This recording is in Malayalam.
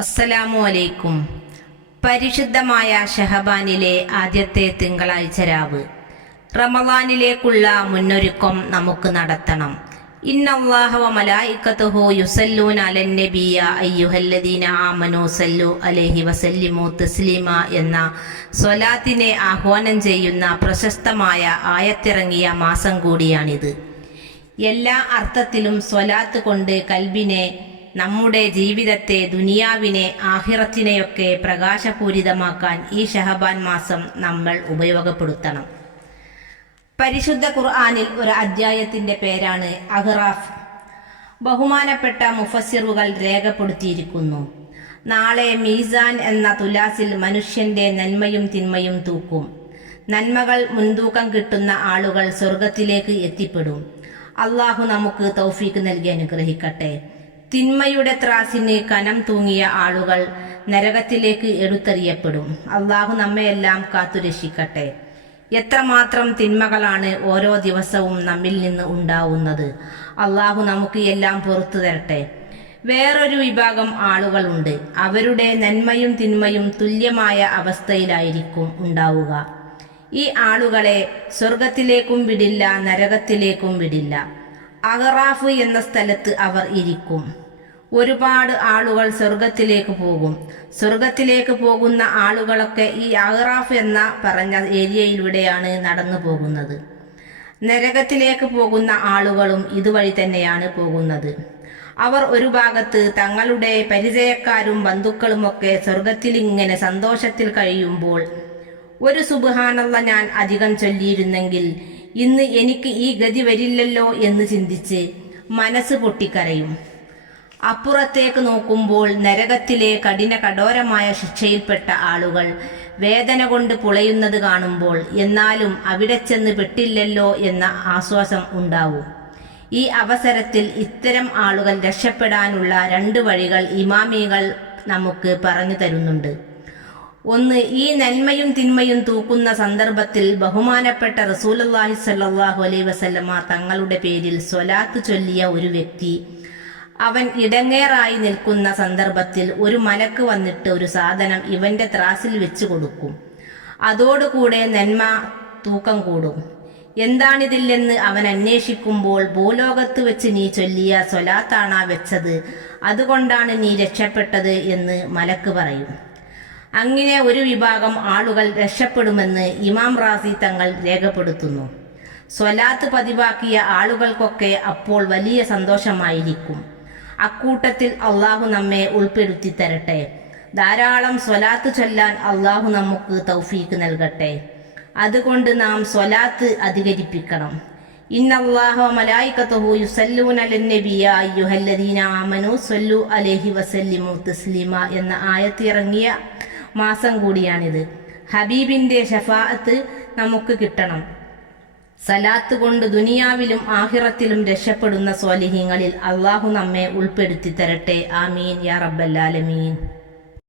അസ്സലാമു അലൈക്കും പരിശുദ്ധമായ ഷഹബാനിലെ ആദ്യത്തെ തിങ്കളാഴ്ച രാവ്. റമവാനിലേക്കുള്ള മുന്നൊരുക്കം നമുക്ക് നടത്തണം. അയ്യുഹല്ലദീന എന്ന സ്വലാത്തിനെ ആഹ്വാനം ചെയ്യുന്ന പ്രശസ്തമായ ആയത്തിറങ്ങിയ മാസം കൂടിയാണിത്. എല്ലാ അർത്ഥത്തിലും സ്വലാത്ത് കൊണ്ട് കൽബിനെ നമ്മുടെ ജീവിതത്തെ ദുനിയാവിനെ ആഹിറത്തിനെയൊക്കെ പ്രകാശപൂരിതമാക്കാൻ ഈ ഷഹബാൻ മാസം നമ്മൾ ഉപയോഗപ്പെടുത്തണം. പരിശുദ്ധ ഖുർആാനിൽ ഒരു അധ്യായത്തിന്റെ പേരാണ് അഹ്റാഫ്. ബഹുമാനപ്പെട്ട മുഫസിറുകൾ രേഖപ്പെടുത്തിയിരിക്കുന്നു. നാളെ മീസാൻ എന്ന തുലാസിൽ മനുഷ്യന്റെ നന്മയും തിന്മയും തൂക്കും. നന്മകൾ മുൻതൂക്കം കിട്ടുന്ന ആളുകൾ സ്വർഗത്തിലേക്ക് എത്തിപ്പെടും. അള്ളാഹു നമുക്ക് തൗഫീക്ക് നൽകി അനുഗ്രഹിക്കട്ടെ. തിന്മയുടെ ത്രാസിന് കനം തൂങ്ങിയ ആളുകൾ നരകത്തിലേക്ക് എടുത്തെറിയപ്പെടും. അള്ളാഹു നമ്മയെല്ലാം കാത്തുരക്ഷിക്കട്ടെ. എത്രമാത്രം തിന്മകളാണ് ഓരോ ദിവസവും നമ്മിൽ നിന്ന് ഉണ്ടാവുന്നത്. അള്ളാഹു നമുക്ക് എല്ലാം പുറത്തു തരട്ടെ. വേറൊരു വിഭാഗം ആളുകളുണ്ട്. അവരുടെ നന്മയും തിന്മയും തുല്യമായ അവസ്ഥയിലായിരിക്കും ഉണ്ടാവുക. ഈ ആളുകളെ സ്വർഗത്തിലേക്കും വിടില്ല നരകത്തിലേക്കും വിടില്ല. അഹറാഫ് എന്ന സ്ഥലത്ത് അവർ ഇരിക്കും. ഒരുപാട് ആളുകൾ സ്വർഗത്തിലേക്ക് പോകും. സ്വർഗത്തിലേക്ക് പോകുന്ന ആളുകളൊക്കെ ഈ അഹ്റാഫ് എന്ന പറഞ്ഞ ഏരിയയിലൂടെയാണ് നടന്നു പോകുന്നത്. നരകത്തിലേക്ക് പോകുന്ന ആളുകളും ഇതുവഴി തന്നെയാണ് പോകുന്നത്. അവർ ഒരു ഭാഗത്ത് തങ്ങളുടെ പരിചയക്കാരും ബന്ധുക്കളുമൊക്കെ സ്വർഗത്തിൽ ഇങ്ങനെ സന്തോഷത്തിൽ കഴിയുമ്പോൾ ഒരു സുബഹാനല്ല ഞാൻ അധികം ചൊല്ലിയിരുന്നെങ്കിൽ ഇന്ന് എനിക്ക് ഈ ഗതി വരില്ലല്ലോ എന്ന് ചിന്തിച്ച് മനസ്സ് പൊട്ടിക്കരയും. അപ്പുറത്തേക്ക് നോക്കുമ്പോൾ നരകത്തിലെ കഠിന കഠോരമായ ശിക്ഷയിൽപ്പെട്ട ആളുകൾ വേദന കൊണ്ട് പുളയുന്നത് കാണുമ്പോൾ എന്നാലും അവിടെ ചെന്ന് പെട്ടില്ലല്ലോ എന്ന ആശ്വാസം ഉണ്ടാവും. ഈ അവസരത്തിൽ ഇത്തരം ആളുകൾ രക്ഷപ്പെടാനുള്ള രണ്ട് വഴികൾ ഇമാമികൾ നമുക്ക് പറഞ്ഞു തരുന്നുണ്ട്. ഒന്ന് ഈ നന്മയും തിന്മയും തൂക്കുന്ന സന്ദർഭത്തിൽ ബഹുമാനപ്പെട്ട റസൂലല്ലാഹി സല്ലാഹു അലൈ വസല്ലമ്മ തങ്ങളുടെ പേരിൽ സ്വലാത്ത് ചൊല്ലിയ ഒരു വ്യക്തി. അവൻ ഇടങ്ങേറായി നിൽക്കുന്ന സന്ദർഭത്തിൽ ഒരു മലക്ക് വന്നിട്ട് ഒരു സാധനം ഇവന്റെ ത്രാസിൽ വെച്ചു കൊടുക്കും. അതോടുകൂടെ നന്മ തൂക്കം കൂടും. എന്താണിതില്ലെന്ന് അവൻ അന്വേഷിക്കുമ്പോൾ ഭൂലോകത്ത് വെച്ച് നീ ചൊല്ലിയ സ്വലാത്താണാ വെച്ചത്. അതുകൊണ്ടാണ് നീ രക്ഷപ്പെട്ടത് എന്ന് മലക്ക് പറയും. അങ്ങനെ ഒരു വിഭാഗം ആളുകൾ രക്ഷപ്പെടുമെന്ന് ഇമാം റാസി തങ്ങൾ രേഖപ്പെടുത്തുന്നു. സ്വലാത്ത് പതിവാക്കിയ ആളുകൾക്കൊക്കെ അപ്പോൾ വലിയ സന്തോഷമായിരിക്കും. അക്കൂട്ടത്തിൽ അള്ളാഹു നമ്മെ ഉൾപ്പെടുത്തി തരട്ടെ ധാരാളം സ്വലാത്ത് ചൊല്ലാൻ അള്ളാഹു നമുക്ക് തൗഫീക്ക് നൽകട്ടെ. അതുകൊണ്ട് നാം സ്വലാത്ത് അധികരിപ്പിക്കണം. ഇന്നല്ലാഹു മലായിക്കത്തുഹു യുസല്ലൂന ലന്നബിയ അയ്യുഹല്ലദീന അലൈഹി വസല്ലിമു തസ്ലിമ എന്ന ആയത്തിറങ്ങിയ മാസം കൂടിയാണിത്. ഹബീബിന്റെ ഷഫാഅത്ത് നമുക്ക് കിട്ടണം. സലാത്ത് കൊണ്ട് ദുനിയാവിലും ആഹിറത്തിലും രക്ഷപ്പെടുന്ന സ്വാലിഹ്യങ്ങളിൽ അള്ളാഹു നമ്മെ ഉൾപ്പെടുത്തി തരട്ടെ. ആമീൻ. യാ റബ്ബല്ലാലമീൻ